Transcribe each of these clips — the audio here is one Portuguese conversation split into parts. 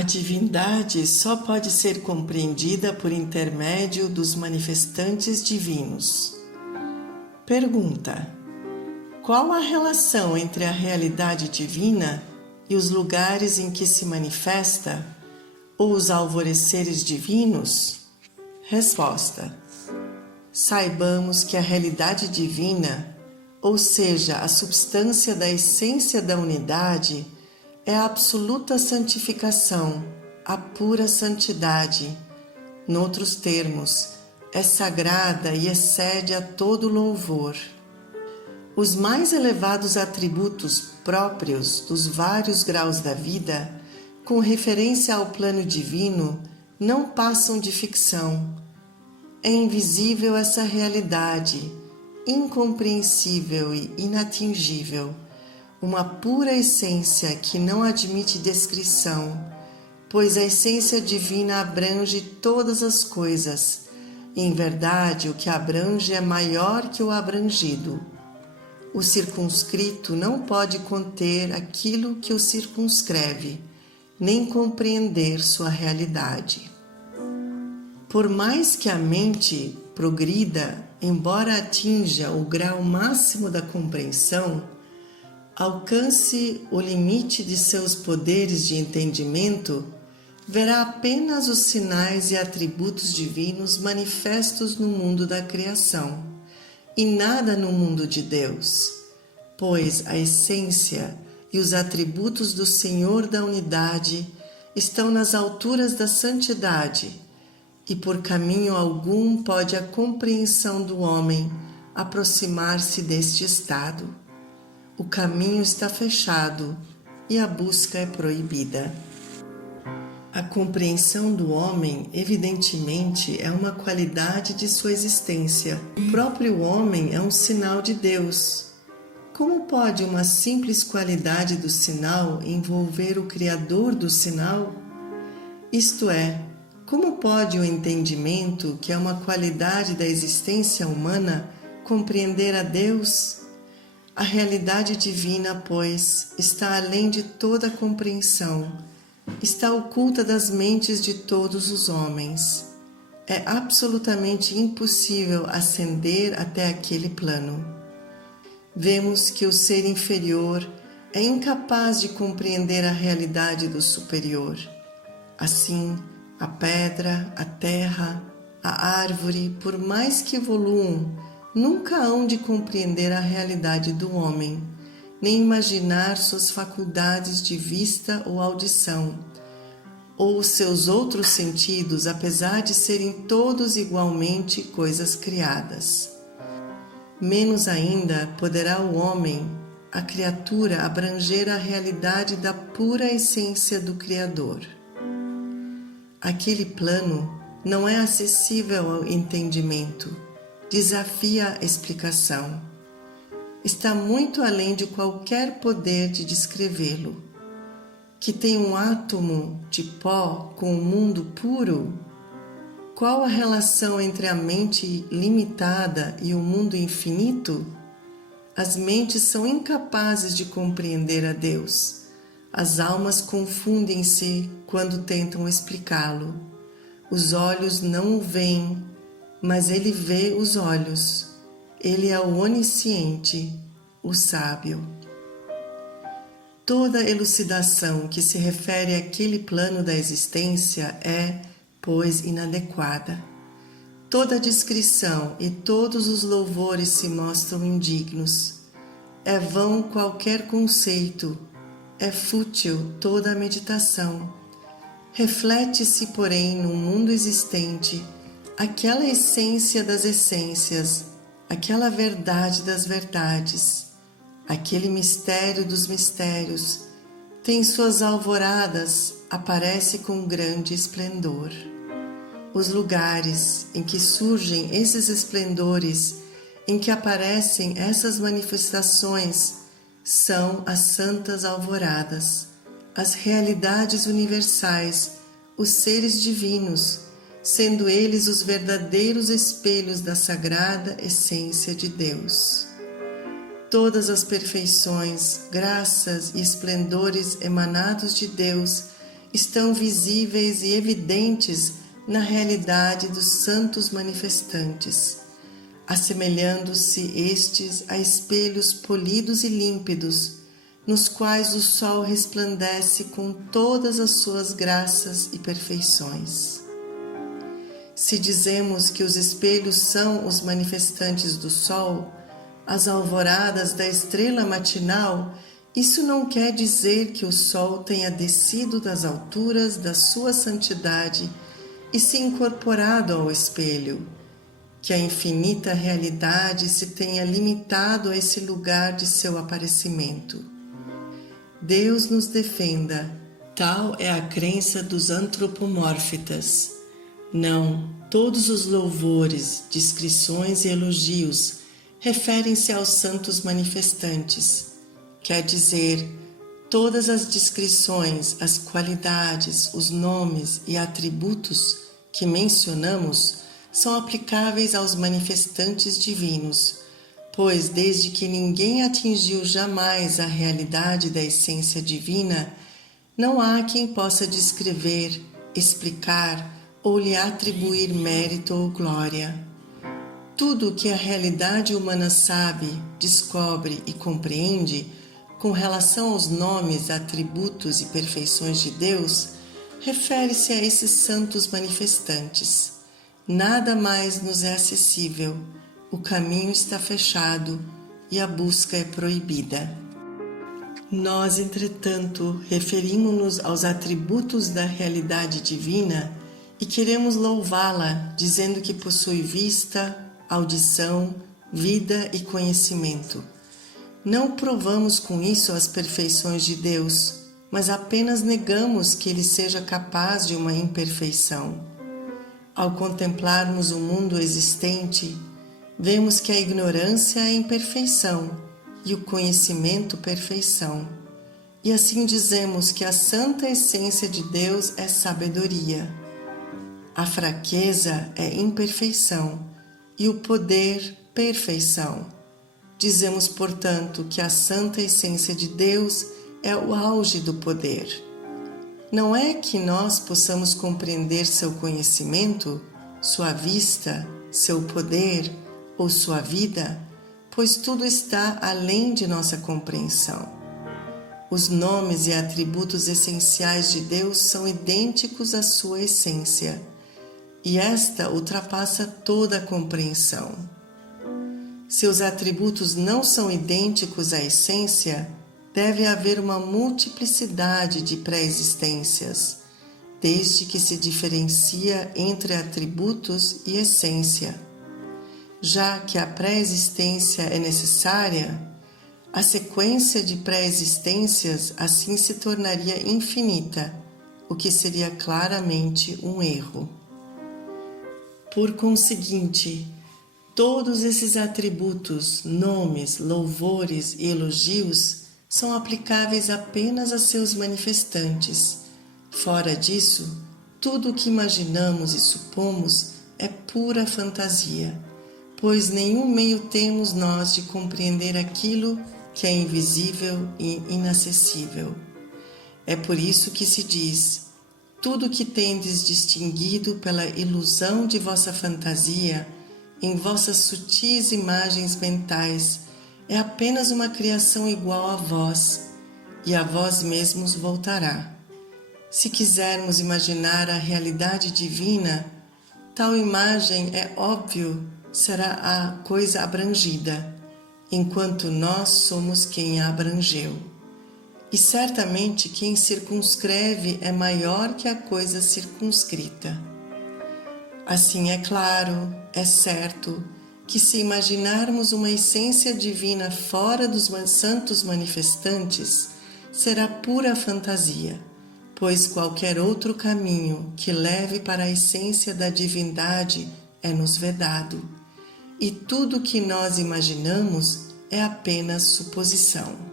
A divindade só pode ser compreendida por intermédio dos manifestantes divinos. Pergunta: qual a relação entre a realidade divina e os lugares em que se manifesta, ou os alvoreceres divinos? Resposta: saibamos que a realidade divina, ou seja, a substância da essência da unidade, é a absoluta santificação, a pura santidade. Noutros termos, é sagrada e excede a todo louvor. Os mais elevados atributos próprios dos vários graus da vida, com referência ao plano divino, não passam de ficção. É invisível essa realidade, incompreensível e inatingível, uma pura essência que não admite descrição, pois a essência divina abrange todas as coisas. Em verdade, o que abrange é maior que o abrangido. O circunscrito não pode conter aquilo que o circunscreve, nem compreender sua realidade. Por mais que a mente progrida, embora atinja o grau máximo da compreensão, alcance o limite de seus poderes de entendimento, verá apenas os sinais e atributos divinos manifestos no mundo da criação, e nada no mundo de Deus, pois a essência e os atributos do Senhor da unidade estão nas alturas da santidade, e por caminho algum pode a compreensão do homem aproximar-se deste estado. O caminho está fechado e a busca é proibida. A compreensão do homem, evidentemente, é uma qualidade de sua existência. O próprio homem é um sinal de Deus. Como pode uma simples qualidade do sinal envolver o Criador do sinal? Isto é, como pode o entendimento, que é uma qualidade da existência humana, compreender a Deus? A realidade divina, pois, está além de toda compreensão, está oculta das mentes de todos os homens. É absolutamente impossível ascender até aquele plano. Vemos que o ser inferior é incapaz de compreender a realidade do superior. Assim, a pedra, a terra, a árvore, por mais que evoluam, nunca hão de compreender a realidade do homem, nem imaginar suas faculdades de vista ou audição, ou seus outros sentidos, apesar de serem todos igualmente coisas criadas. Menos ainda poderá o homem, a criatura, abranger a realidade da pura essência do Criador. Aquele plano não é acessível ao entendimento, desafia a explicação. Está muito além de qualquer poder de descrevê-lo. Que tem um átomo de pó com o mundo puro? Qual a relação entre a mente limitada e o mundo infinito? As mentes são incapazes de compreender a Deus. As almas confundem-se quando tentam explicá-lo. Os olhos não o veem, mas ele vê os olhos. Ele é o onisciente, o sábio. Toda elucidação que se refere àquele plano da existência é, pois, inadequada. Toda descrição e todos os louvores se mostram indignos. É vão qualquer conceito, é fútil toda a meditação. Reflete-se, porém, no mundo existente, aquela essência das essências, aquela verdade das verdades, aquele mistério dos mistérios, tem suas alvoradas, aparece com grande esplendor. Os lugares em que surgem esses esplendores, em que aparecem essas manifestações, são as santas alvoradas, as realidades universais, os seres divinos, sendo eles os verdadeiros espelhos da sagrada essência de Deus. Todas as perfeições, graças e esplendores emanados de Deus estão visíveis e evidentes na realidade dos santos manifestantes, assemelhando-se estes a espelhos polidos e límpidos, nos quais o sol resplandece com todas as suas graças e perfeições. Se dizemos que os espelhos são os manifestantes do sol, as alvoradas da estrela matinal, isso não quer dizer que o sol tenha descido das alturas da sua santidade e se incorporado ao espelho, que a infinita realidade se tenha limitado a esse lugar de seu aparecimento. Deus nos defenda, tal é a crença dos antropomórfitas. Não, todos os louvores, descrições e elogios referem-se aos santos manifestantes, quer dizer, todas as descrições, as qualidades, os nomes e atributos que mencionamos são aplicáveis aos manifestantes divinos, pois desde que ninguém atingiu jamais a realidade da essência divina, não há quem possa descrever, explicar ou lhe atribuir mérito ou glória. Tudo o que a realidade humana sabe, descobre e compreende com relação aos nomes, atributos e perfeições de Deus, refere-se a esses santos manifestantes. Nada mais nos é acessível, o caminho está fechado e a busca é proibida. Nós, entretanto, referimos-nos aos atributos da realidade divina e queremos louvá-la, dizendo que possui vista, audição, vida e conhecimento. Não provamos com isso as perfeições de Deus, mas apenas negamos que Ele seja capaz de uma imperfeição. Ao contemplarmos o mundo existente, vemos que a ignorância é imperfeição e o conhecimento perfeição. E assim dizemos que a santa essência de Deus é sabedoria. A fraqueza é imperfeição e o poder, perfeição. Dizemos, portanto, que a santa essência de Deus é o auge do poder. Não é que nós possamos compreender seu conhecimento, sua vista, seu poder ou sua vida, pois tudo está além de nossa compreensão. Os nomes e atributos essenciais de Deus são idênticos à sua essência, e esta ultrapassa toda a compreensão. Seus atributos não são idênticos à essência, deve haver uma multiplicidade de pré-existências, desde que se diferencia entre atributos e essência. Já que a pré-existência é necessária, a sequência de pré-existências assim se tornaria infinita, o que seria claramente um erro. Por conseguinte, todos esses atributos, nomes, louvores e elogios são aplicáveis apenas a seus manifestantes. Fora disso, tudo o que imaginamos e supomos é pura fantasia, pois nenhum meio temos nós de compreender aquilo que é invisível e inacessível. É por isso que se diz: tudo o que tendes distinguido pela ilusão de vossa fantasia, em vossas sutis imagens mentais, é apenas uma criação igual a vós, e a vós mesmos voltará. Se quisermos imaginar a realidade divina, tal imagem, é óbvio, será a coisa abrangida, enquanto nós somos quem a abrangeu. E certamente quem circunscreve é maior que a coisa circunscrita. Assim é claro, é certo, que se imaginarmos uma essência divina fora dos santos manifestantes, será pura fantasia, pois qualquer outro caminho que leve para a essência da divindade é-nos vedado, e tudo o que nós imaginamos é apenas suposição.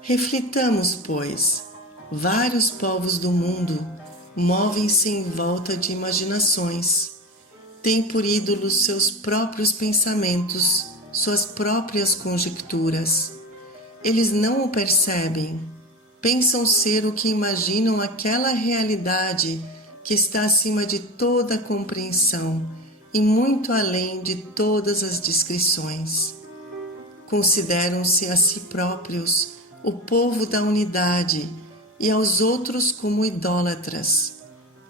Reflitamos, pois, vários povos do mundo movem-se em volta de imaginações, têm por ídolos seus próprios pensamentos, suas próprias conjecturas. Eles não o percebem, pensam ser o que imaginam aquela realidade que está acima de toda compreensão e muito além de todas as descrições. Consideram-se a si próprios o povo da unidade e aos outros como idólatras,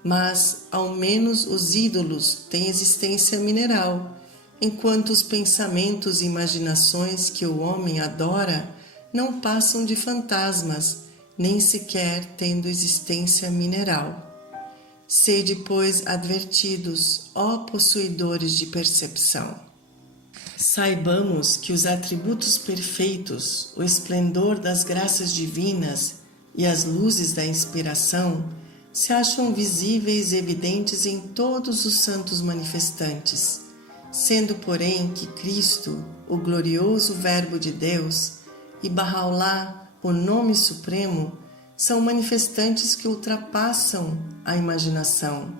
mas ao menos os ídolos têm existência mineral, enquanto os pensamentos e imaginações que o homem adora não passam de fantasmas, nem sequer tendo existência mineral. Sede, pois, advertidos, ó possuidores de percepção. Saibamos que os atributos perfeitos, o esplendor das graças divinas e as luzes da inspiração se acham visíveis e evidentes em todos os santos manifestantes, sendo, porém, que Cristo, o glorioso Verbo de Deus, e Bahá'u'lláh, o nome supremo, são manifestantes que ultrapassam a imaginação,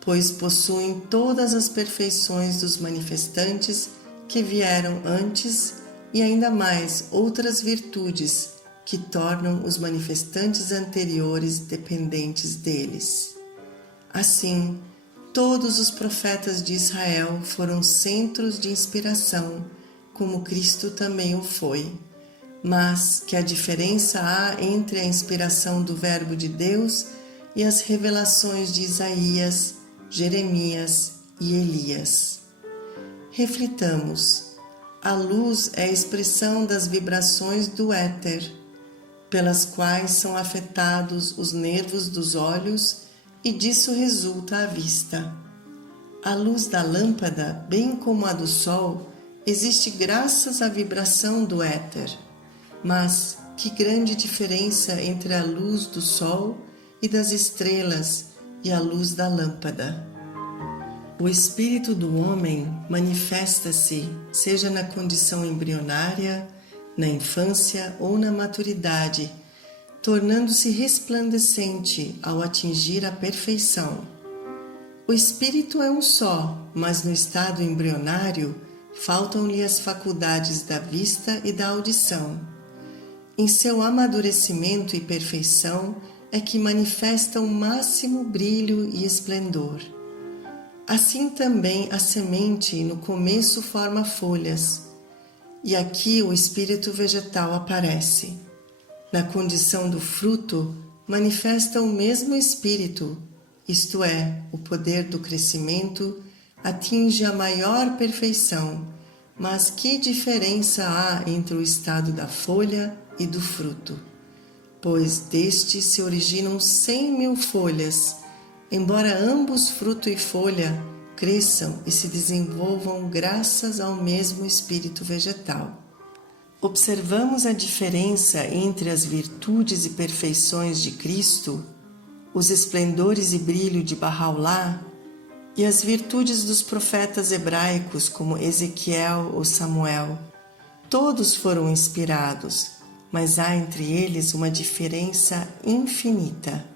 pois possuem todas as perfeições dos manifestantes que vieram antes e ainda mais outras virtudes que tornam os manifestantes anteriores dependentes deles. Assim, todos os profetas de Israel foram centros de inspiração, como Cristo também o foi, mas que a diferença há entre a inspiração do Verbo de Deus e as revelações de Isaías, Jeremias e Elias. Reflitamos. A luz é a expressão das vibrações do éter, pelas quais são afetados os nervos dos olhos e disso resulta a vista. A luz da lâmpada, bem como a do sol, existe graças à vibração do éter. Mas que grande diferença entre a luz do sol e das estrelas e a luz da lâmpada. O espírito do homem manifesta-se, seja na condição embrionária, na infância ou na maturidade, tornando-se resplandecente ao atingir a perfeição. O espírito é um só, mas no estado embrionário faltam-lhe as faculdades da vista e da audição. Em seu amadurecimento e perfeição é que manifesta o máximo brilho e esplendor. Assim também a semente no começo forma folhas, e aqui o espírito vegetal aparece. Na condição do fruto, manifesta o mesmo espírito, isto é, o poder do crescimento atinge a maior perfeição, mas que diferença há entre o estado da folha e do fruto? Pois deste se originam 100.000 folhas, embora ambos fruto e folha cresçam e se desenvolvam graças ao mesmo espírito vegetal. Observamos a diferença entre as virtudes e perfeições de Cristo, os esplendores e brilho de Bahá'u'lláh e as virtudes dos profetas hebraicos como Ezequiel ou Samuel. Todos foram inspirados, mas há entre eles uma diferença infinita.